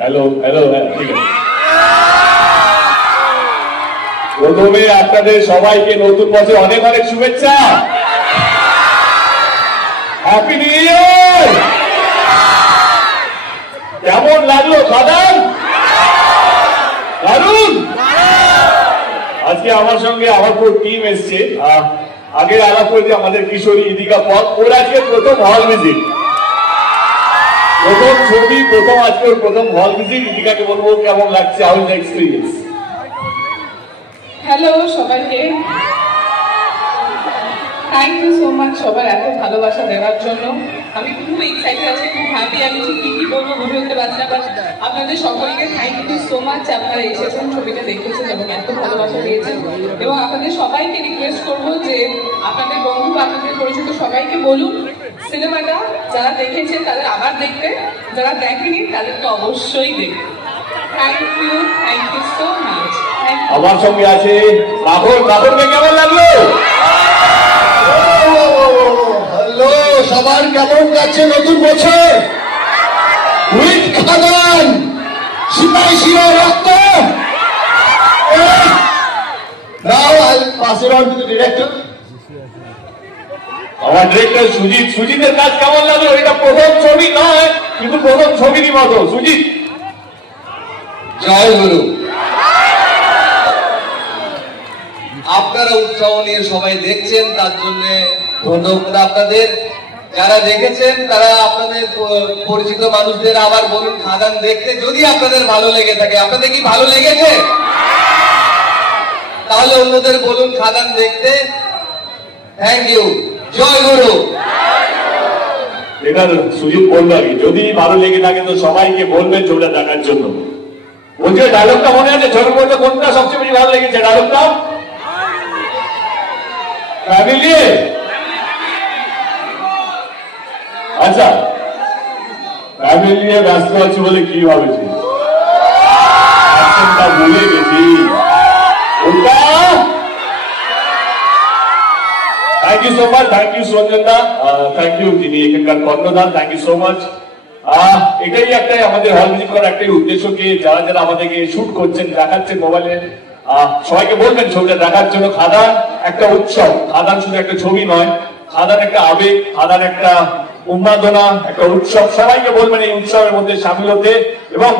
Hello hello, ঠিক আছে। প্রথমে আপনাদের সবাইকে নতুন বছর অনেক অনেক শুভেচ্ছা। Happy new year. কেমন লাগলো খাদান? দারুণ। আজকে আমার সঙ্গে আমার পুরো টিম এসছে। আগের আলাপ করেছে আমাদের কিশোরী ইদিকা পল, ওর আজকে প্রথম হল ভিজিট, প্রথম ছবি, প্রথম আজকে প্রথম হল ভিজিট। ইদিকাকে বলবো কেমন লাগছে, how is the experience? Hello সবাইকে, থ্যাংক ইউ সো মাচ সবার এত ভালোবাসা দেওয়ার জন্য। আমি খুব এক্সাইটেড আছি, খুব হ্যাপি। আমি ঠিক কি বলবো বুঝে উঠতে পারছি না, বাট আপনাদের সকলকে থ্যাংক ইউ সো মাচ। আপনারা এসেছেন, ছবিটা দেখেছেন এবং এত ভালোবাসা দিয়েছেন। এবং আপনাদের সবাইকে রিকোয়েস্ট করবো যে আপনাদের বন্ধু বা আপনাদের পরিচিত সবাইকে বলুন সিনেমাটা যারা দেখেছেন তাদের আবার দেখতে, যারা দেখেনি তাদেরকে অবশ্যই দেখতে। Thank you so much. আমার সঙ্গে আছে রাহুল। রাহুলকে কেমন লাগলো? হ্যালো, সবার কেমন যাচ্ছে নতুন বছর? উইথ খাদান, সিপাহি শিরা রক্ত। Now I'll pass it on to the director. আমার ডিরেক্টর সুজিত। সুজিতের কাজ কেমন লাগলো? এটা প্রথম ছবি নয়, কিন্তু প্রথম ছবিরই মতো। সুজিত, জয় গুরু। আপনারা উৎসাহ নিয়ে সবাই দেখছেন, তার জন্য ধন্যবাদ আপনাদের। যারা দেখেছেন তারা আপনাদের পরিচিত মানুষদের আবার বলুন খাদান দেখতে, যদি আপনাদের ভালো লেগে থাকে। আপনাদের কি ভালো লেগেছে? তাহলে অন্যদের বলুন খাদান দেখতে। Thank you. জয় গুরু। এটা সুজিত বললো আর কি, যদি ভালো লেগে থাকে তো সবাইকে বলবেন ছবিটা দেখার জন্য। বলছে ডায়লগটা মনে আছে? ছবির মধ্যে কোনটা সবচেয়ে বেশি ভালো লেগেছে ডায়লগটা? ফ্যামিলি। আচ্ছা, ফ্যামিলি নিয়ে ব্যস্ত আছি বলে কি ভাবেছি? ভুলে গেছি ওটা। Thank you so much, thank you Sanjan da, thank you যিনি এখানকার কর্ণধার, থ্যাংক ইউ সো মাচ। এটাই একটাই আমাদের হল ভিজিট করার একটাই উদ্দেশ্য, কি যারা যারা আমাদেরকে শুট করছেন, দেখাচ্ছেন মোবাইলে, সবাইকে বলবেন ছবিটা দেখার জন্য। খাদান একটা উৎসব, খাদান শুধু একটা ছবি নয়, খাদান একটা আবেগ, খাদান একটা উন্মাদনা, একটা উৎসব। সবাইকে বলবেন এই উৎসবের মধ্যে সামিল হতে এবং